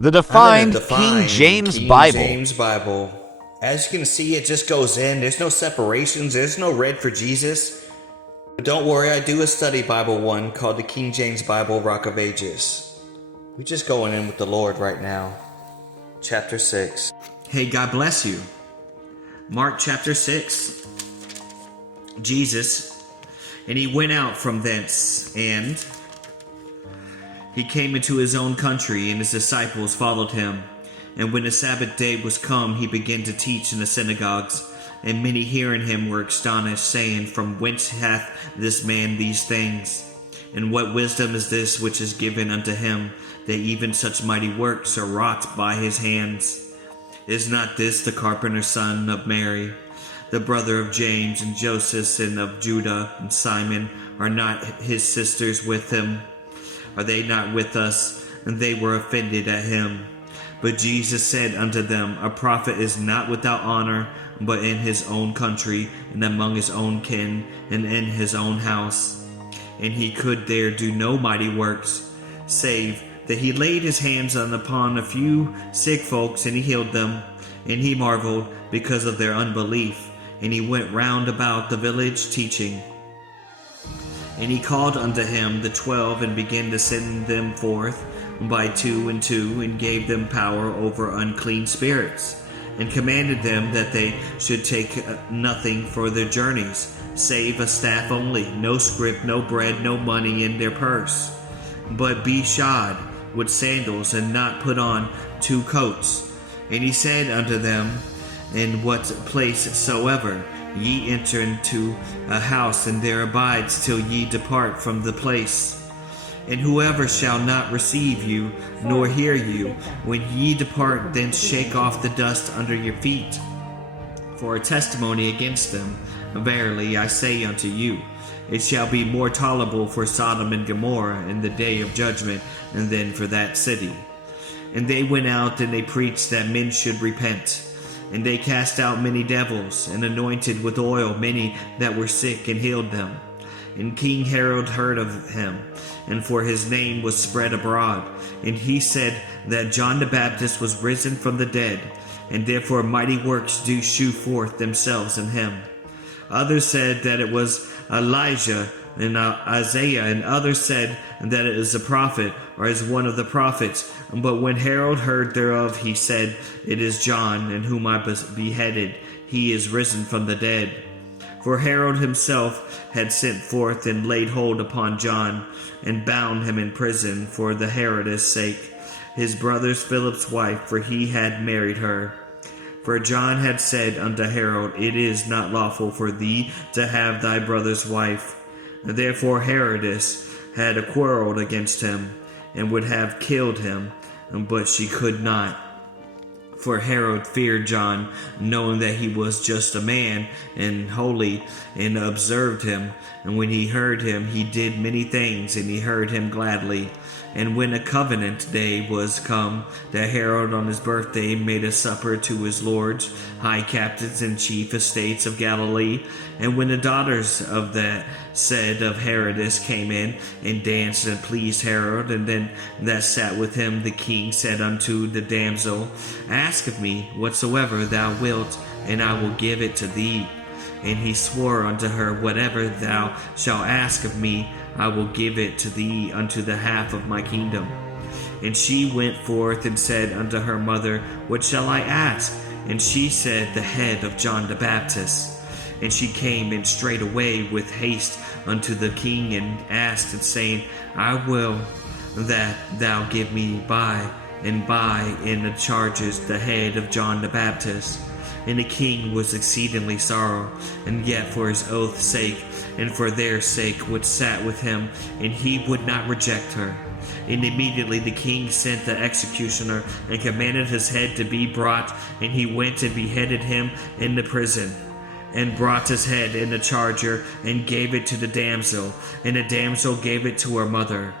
The defined King James Bible. James Bible. As you can see, it just goes in. There's no separations. There's no red for Jesus. But don't worry, I do a study Bible one called the King James Bible Rock of Ages. We're just going in with the Lord right now. Chapter 6. Hey, God bless you. Mark chapter 6. Jesus, and he went out from thence, and he came into his own country, and his disciples followed him. And when the Sabbath day was come, he began to teach in the synagogues. And many hearing him were astonished, saying, From whence hath this man these things? And what wisdom is this which is given unto him, that even such mighty works are wrought by his hands? Is not this the carpenter's son of Mary, the brother of James and Joseph, and of Judah and Simon? Are not his sisters with him? Are they not with us? And they were offended at him. But Jesus said unto them, A prophet is not without honor, but in his own country, and among his own kin, and in his own house. And he could there do no mighty works, save that he laid his hands upon a few sick folks, and he healed them. And he marveled because of their unbelief. And he went round about the village teaching. And he called unto him the 12, and began to send them forth by two and two, and gave them power over unclean spirits, and commanded them that they should take nothing for their journeys, save a staff only, no scrip, no bread, no money in their purse, but be shod with sandals, and not put on 2 coats. And he said unto them, In what place soever ye enter into a house, and there abides till ye depart from the place. And whoever shall not receive you, nor hear you, when ye depart, then shake off the dust under your feet, for a testimony against them. Verily I say unto you, it shall be more tolerable for Sodom and Gomorrah in the day of judgment than for that city. And they went out, and they preached that men should repent. And they cast out many devils, and anointed with oil many that were sick, and healed them. And King Herod heard of him, and for his name was spread abroad. And he said that John the Baptist was risen from the dead, and therefore mighty works do shew forth themselves in him. Others said that it was Elijah and Isaiah, and others said that it is a prophet, or is one of the prophets. But when Herod heard thereof, he said, It is John, in whom I beheaded. He is risen from the dead. For Herod himself had sent forth and laid hold upon John, and bound him in prison for the Herodias' sake, his brother Philip's wife, for he had married her. For John had said unto Herod, It is not lawful for thee to have thy brother's wife. Therefore Herodias had quarreled against him, and would have killed him, but she could not. For Herod feared John, knowing that he was just a man, and holy, and observed him. And when he heard him, he did many things, and he heard him gladly. And when a covenant day was come, that Herod on his birthday made a supper to his lords, high captains, and chief estates of Galilee. And when the daughters of the said of Herodias came in, and danced and pleased Herod, and then that sat with him, the king said unto the damsel, Ask of me whatsoever thou wilt, and I will give it to thee. And he swore unto her, Whatever thou shalt ask of me, I will give it to thee unto the half of my kingdom. And she went forth and said unto her mother, What shall I ask? And she said, The head of John the Baptist. And she came in straightway with haste unto the king, and asked, and saying, I will that thou give me by and by in the charges the head of John the Baptist. And the king was exceedingly sorrow, and yet for his oath's sake, and for their sake which sat with him, and he would not reject her. And immediately the king sent the executioner, and commanded his head to be brought, and he went and beheaded him in the prison, and brought his head in the charger, and gave it to the damsel, and the damsel gave it to her mother.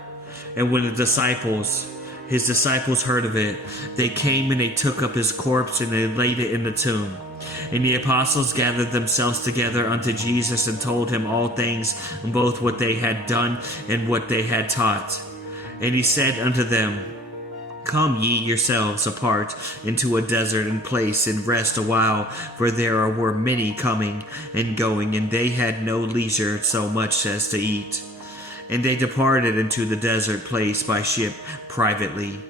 And when his disciples heard of it, they came and they took up his corpse, and they laid it in the tomb. And the apostles gathered themselves together unto Jesus, and told him all things, both what they had done and what they had taught. And he said unto them, Come ye yourselves apart into a desert and place and rest a while, for there were many coming and going, and they had no leisure so much as to eat. And they departed into the desert place by ship privately.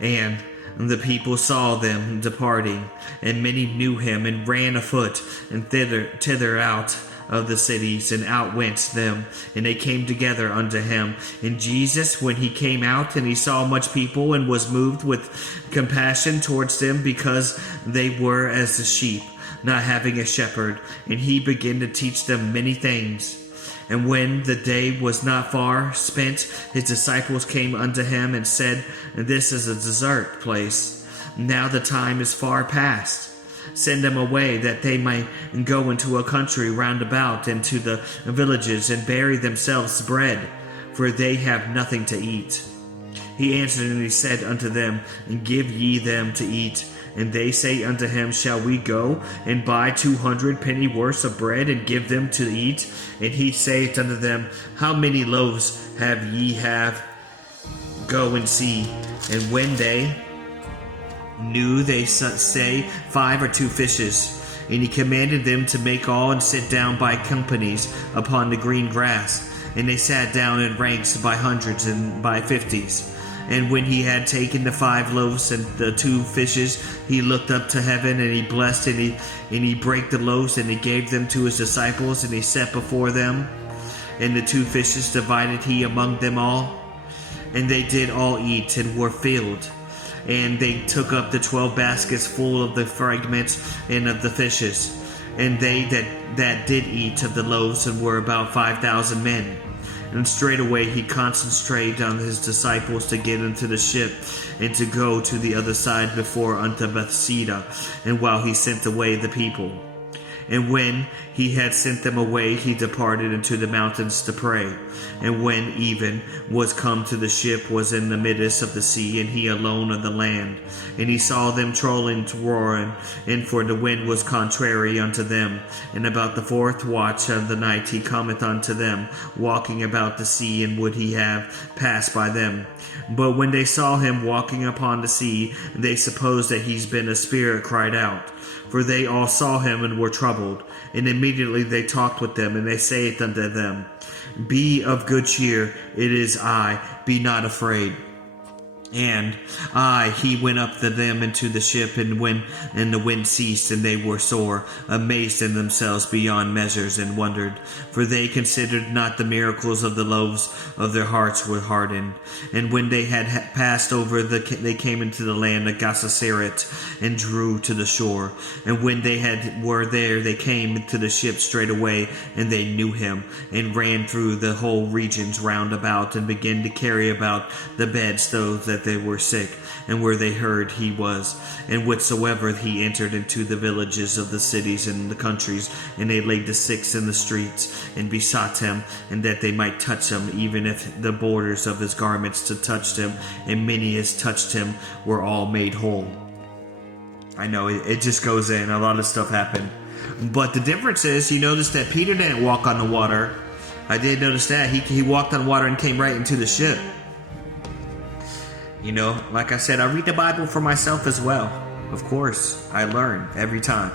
And the people saw them departing, and many knew him, and ran afoot, and thither out of the cities, and outwent them, and they came together unto him. And Jesus, when he came out, and he saw much people, and was moved with compassion towards them, because they were as the sheep, not having a shepherd, and he began to teach them many things. And when the day was not far spent, his disciples came unto him and said, This is a desert place. Now the time is far past. Send them away, that they might go into a country round about, and to the villages, and bury themselves bread, for they have nothing to eat. He answered and he said unto them, Give ye them to eat. And they say unto him, Shall we go and buy 200 pennyworths of bread, and give them to eat? And he saith unto them, How many loaves have ye? Go and see. And when they knew, they say 5 or 2 fishes. And he commanded them to make all and sit down by companies upon the green grass. And they sat down in ranks by hundreds and by 50s. And when he had taken the 5 loaves and the 2 fishes, he looked up to heaven, and he blessed, and he brake the loaves, and he gave them to his disciples, and he set before them. And the 2 fishes divided he among them all. And they did all eat, and were filled. And they took up the 12 baskets full of the fragments and of the fishes. And they that did eat of the loaves, and were about 5,000 men. And straightway he concentrated on his disciples to get into the ship, and to go to the other side before unto Bethsaida, and while he sent away the people. And when he had sent them away, he departed into the mountains to pray. And when even was come to, the ship was in the midst of the sea, and he alone on the land. And he saw them trolling to roaring, and for the wind was contrary unto them. And about the 4th watch of the night he cometh unto them, walking about the sea, and would he have passed by them. But when they saw him walking upon the sea, they supposed that he's been a spirit, cried out. For they all saw him and were troubled. And immediately they talked with them, and they saith unto them, Be of good cheer, it is I, be not afraid. And he went up to them into the ship, and the wind ceased, and they were sore amazed in themselves beyond measures, and wondered, for they considered not the miracles of the loaves of their hearts were hardened. And when they had passed over, they came into the land of Gennesaret, and drew to the shore. And when they were there, they came to the ship straightway, and they knew him, and ran through the whole regions round about, and began to carry about the beds those that they were sick, and where they heard he was. And whatsoever he entered into the villages of the cities and the countries, and they laid the sick in the streets, and besought him, and that they might touch him, even if the borders of his garments to touch him. And many as touched him were all made whole. I know, it just goes in. A lot of stuff happened. But the difference is, you notice that Peter didn't walk on the water. I did notice that. He walked on water and came right into the ship. You know, like I said, I read the Bible for myself as well. Of course, I learn every time.